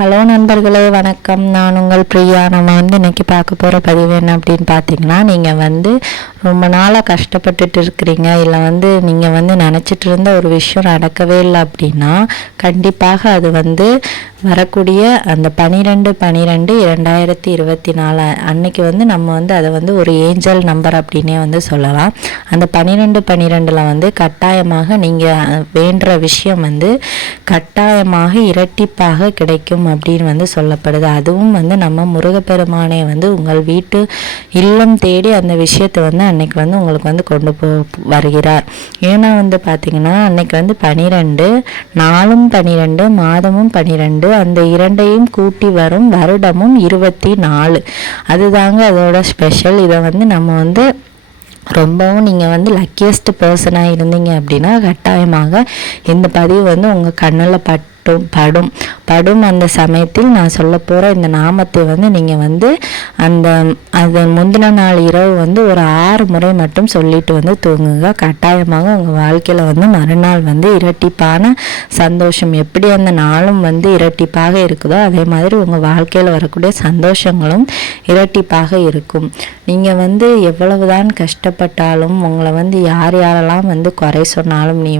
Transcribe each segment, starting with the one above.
Hello நண்பர்களே, வணக்கம். நான் உங்கள் பிரியா. நம்ம இன்றைக்கி பார்க்க போகிற பதிவு என்ன அப்படின்னு பார்த்தீங்கன்னா, நீங்கள் ரொம்ப நாளாக கஷ்டப்பட்டுட்டு இருக்கிறீங்க, இல்லை நீங்கள் நினச்சிட்டு இருந்த ஒரு விஷயம் நடக்கவே இல்லை அப்படின்னா, கண்டிப்பாக அது வரக்கூடிய அந்த 12/12/2024 அன்னைக்கு நம்ம அதை ஒரு ஏஞ்சல் நம்பர் அப்படின்னே சொல்லலாம். அந்த 12/12 கட்டாயமாக நீங்கள் வேண்டுற விஷயம் கட்டாயமாக இரட்டிப்பாக கிடைக்கும் அப்படின்னு சொல்லப்படுது. அதுவும் நம்ம முருகப்பெருமானே உங்கள் வீட்டு இல்லம் தேடி அந்த விஷயத்தை அன்னைக்கு உங்களுக்கு கொண்டு வருகிறார். ஏன்னா பார்த்தீங்கன்னா, அன்னைக்கு 12 நாளும் 12 மாதமும் 12 அந்த இரண்டையும் கூட்டி வரும் வருடமும் 24. அதுதாங்க அதோட ஸ்பெஷல். இதை நம்ம ரொம்பவும் நீங்கள் லக்கியஸ்ட் பர்சனாக இருந்தீங்க அப்படின்னா, கட்டாயமாக இந்த பதிவு உங்கள் கண்ணில் படும் அந்த சமயத்தில் நான் சொல்ல போகிற இந்த நாமத்தை நீங்கள் அது முந்தின நாள் இரவு ஒரு 6 முறை மட்டும் சொல்லிட்டு தூங்குங்க. கட்டாயமாக உங்கள் வாழ்க்கையில் மறுநாள் இரட்டிப்பான சந்தோஷம், எப்படி அந்த நாளும் இரட்டிப்பாக இருக்குதோ அதே மாதிரி உங்கள் வாழ்க்கையில் வரக்கூடிய சந்தோஷங்களும் இரட்டிப்பாக இருக்கும். நீங்கள் எவ்வளவுதான் கஷ்டப்பட்டாலும், உங்களை யாரெல்லாம் குறை சொன்னாலும், நீ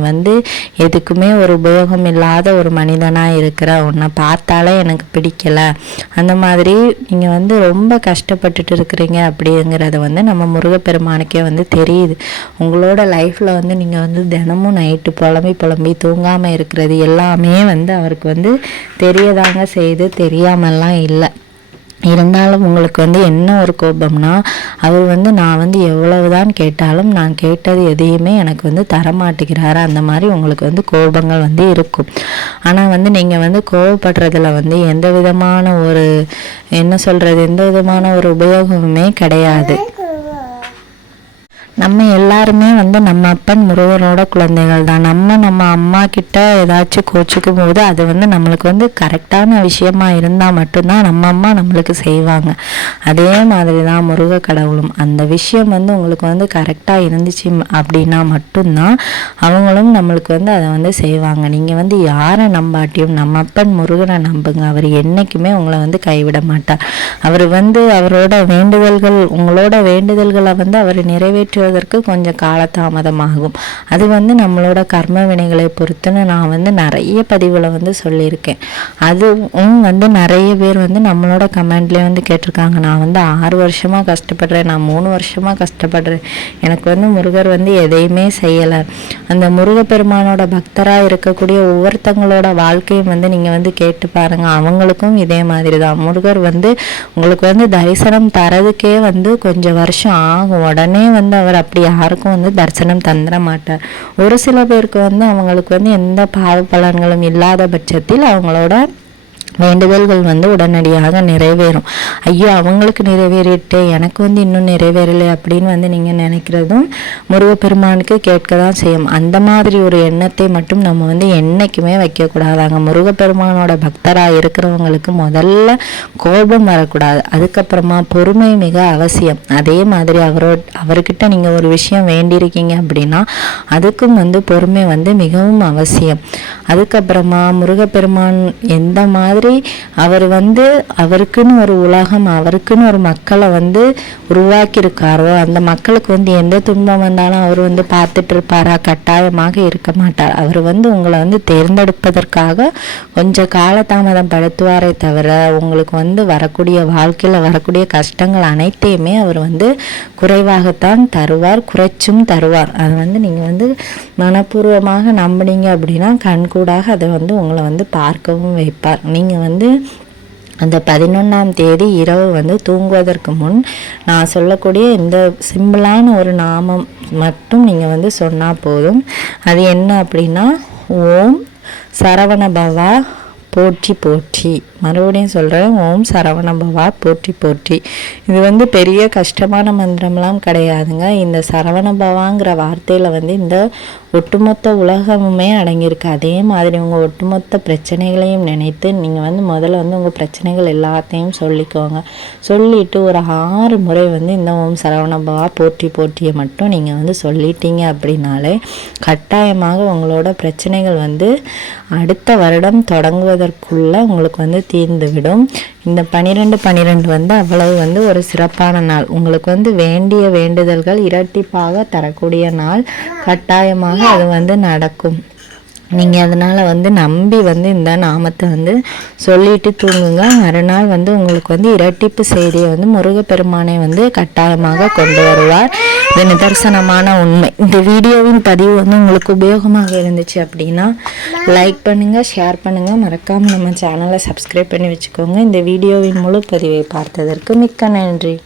எதுக்குமே ஒரு உபயோகம் இல்லாத ஒரு மனிதனாக இருக்கிற, உன்னை பார்த்தாலே எனக்கு பிடிக்கலை, அந்த மாதிரி நீங்கள் ரொம்ப கஷ்டப்பட்டுட்டு இருக்கிறீங்க அப்படிங்கிறத நம்ம முருகப்பெருமானுக்கே தெரியுது. உங்களோட லைஃப்பில் நீங்கள் தினமும் நைட்டு புலம்பி தூங்காமல் இருக்கிறது எல்லாமே அவருக்கு தெரியதாங்க செய்து, தெரியாமல்லாம் இல்லை. இருந்தாலும் உங்களுக்கு என்ன ஒரு கோபம்னா, அவர் நான் எவ்வளவுதான் கேட்டாலும் நான் கேட்டது எதையுமே எனக்கு தரமாட்டேங்கிறாரு. அந்த மாதிரி உங்களுக்கு கோபங்கள் இருக்கும். ஆனால் நீங்கள் கோபப்படுறதுல எந்த விதமான ஒரு எந்த விதமான ஒரு உபயோகமுமே கிடையாது. நம்ம எல்லாருமே நம்ம அப்பன் முருகனோட குழந்தைகள் தான். நம்ம அம்மா கிட்ட ஏதாச்சும் கோச்சிக்கும் போது அது நம்மளுக்கு கரெக்டான விஷயமா இருந்தால் மட்டும்தான் நம்ம அம்மா நம்மளுக்கு செய்வாங்க. அதே மாதிரி தான் முருக கடவுளும். அந்த விஷயம் உங்களுக்கு கரெக்டாக இருந்துச்சு அப்படின்னா மட்டும்தான் அவங்களும் நம்மளுக்கு அதை செய்வாங்க. நீங்கள் யாரை நம்பாட்டியும் நம்ம அப்பன் முருகனை நம்புங்க. அவர் என்றைக்குமே உங்களை கைவிட மாட்டார். அவர் அவரோட வேண்டுதல்கள், உங்களோட வேண்டுதல்களை அவர் நிறைவேற்றுவதற்கு கொஞ்சம் காலதாமதமாகும். அது நம்மளோட கர்ம வினைகளை பொறுத்துன்னு நான் நிறைய பதிவுகளை சொல்லியிருக்கேன். அதுவும் நிறைய பேர் நம்மளோட கமெண்ட்லேயே கேட்டிருக்காங்க, நான் 6 வருஷமாக கஷ்டப்படுறேன், நான் 3 வருஷமாக கஷ்டப்படுறேன், எனக்கு முருகர் எதையுமே செய்யலை. அந்த முருகப்பெருமானோட பக்தராக இருக்கக்கூடிய ஒவ்வொருத்தங்களோட வாழ்க்கையும் நீங்கள் கேட்டு பாருங்கள். அவங்களுக்கும் இதே மாதிரி தான். முருகர் உங்களுக்கு தரிசனம் தரதுக்கே கொஞ்சம் வருஷம் ஆகும். உடனே அவர் அப்படி யாருக்கும் தரிசனம் தந்துட மாட்டார். ஒரு சில பேருக்கு அவங்களுக்கு எந்த பாவ பலன்களும் இல்லாத பட்சத்தில் அவங்களோட வேண்டுதல்கள் உடனடியாக நிறைவேறும். ஐயோ, அவங்களுக்கு நிறைவேறிட்டு எனக்கு இன்னும் நிறைவேறலை அப்படின்னு நீங்கள் நினைக்கிறதும் முருகப்பெருமானுக்கு கேட்க தான் செய்யும். அந்த மாதிரி ஒரு எண்ணத்தை மட்டும் நம்ம என்றைக்குமே வைக்கக்கூடாதாங்க. முருகப்பெருமானோட பக்தராக இருக்கிறவங்களுக்கு முதல்ல கோபம் வரக்கூடாது. அதுக்கப்புறமா பொறுமை மிக அவசியம். அதே மாதிரி அவர்கிட்ட நீங்கள் ஒரு விஷயம் வேண்டியிருக்கீங்க அப்படின்னா அதுக்கும் பொறுமை மிகவும் அவசியம். அதுக்கப்புறமா முருகப்பெருமான் எந்த மாதிரி அவர் அவருக்குன்னு ஒரு உலகம், அவருக்குன்னு ஒரு மக்களை உருவாக்கியிருக்காரோ அந்த மக்களுக்கு எந்த துன்பம் வந்தாலும் அவர் பார்த்துட்டு இருப்பாரா? கட்டாயமாக இருக்க மாட்டார். அவர் உங்களை தேர்ந்தெடுப்பதற்காக கொஞ்சம் காலதாமதம் படுத்துவாரே தவிர, உங்களுக்கு வரக்கூடிய வாழ்க்கையில் வரக்கூடிய கஷ்டங்கள் அனைத்தையுமே அவர் குறைவாகத்தான் தருவார், குறைச்சும் தருவார். அது நீங்கள் மனப்பூர்வமாக நம்பினீங்க அப்படின்னா கண்கூடாக அதை உங்களை பார்க்கவும் வைப்பார். நீங்கள் அந்த 11ஆம் தேதி இரவு தூங்குவதற்கு முன் நான் சொல்லக்கூடிய இந்த சிம்பிளான ஒரு நாமம் மட்டும் நீங்கள் சொன்னால் போதும். அது என்ன அப்படின்னா, ஓம் சரவணபவா போற்றி போற்றி. மறுபடியும் சொல்கிறேன், ஓம் சரவணபவா போற்றி போற்றி. இது பெரிய கஷ்டமான மந்திரம்லாம் கிடையாதுங்க. இந்த சரவணபவாங்கிற வார்த்தையில் இந்த ஒட்டுமொத்த உலகமுமே அடங்கியிருக்கு. அதே மாதிரி உங்கள் ஒட்டுமொத்த பிரச்சனைகளையும் நினைத்து நீங்கள் முதல்ல உங்கள் பிரச்சனைகள் எல்லாத்தையும் சொல்லிக்கோங்க. சொல்லிவிட்டு ஒரு 6 முறை இந்த ஓம் சரவணபவா போற்றி போற்றியை மட்டும் நீங்கள் சொல்லிட்டீங்க அப்படின்னாலே கட்டாயமாக உங்களோட பிரச்சனைகள் அடுத்த வருடம் தொடங்குவதற்குள்ள உங்களுக்கு வந்து தீர்ந்துவிடும். இந்த 12/12 வந்து அவ்வளவு வந்து ஒரு சிறப்பான நாள். உங்களுக்கு வந்து வேண்டிய வேண்டுதல்கள் இரட்டிப்பாக தரக்கூடிய நாள். கட்டாயமாக அது வந்து நடக்கும். நீங்கள் அதனால் வந்து நம்பி வந்து இந்த நாமத்தை வந்து சொல்லிட்டு தூங்குங்க. மறுநாள் வந்து உங்களுக்கு வந்து இரட்டிப்பு செய்தியை வந்து முருகப்பெருமானை வந்து கட்டாயமாக கொண்டு வருவார். இது நிதர்சனமான உண்மை. இந்த வீடியோவின் பதிவு வந்து உங்களுக்கு உபயோகமாக இருந்துச்சு அப்படின்னா லைக் பண்ணுங்கள், ஷேர் பண்ணுங்கள், மறக்காமல் நம்ம சேனலை சப்ஸ்கிரைப் பண்ணி வச்சுக்கோங்க. இந்த வீடியோவின் முழு பதிவை பார்த்ததற்கு மிக்க நன்றி.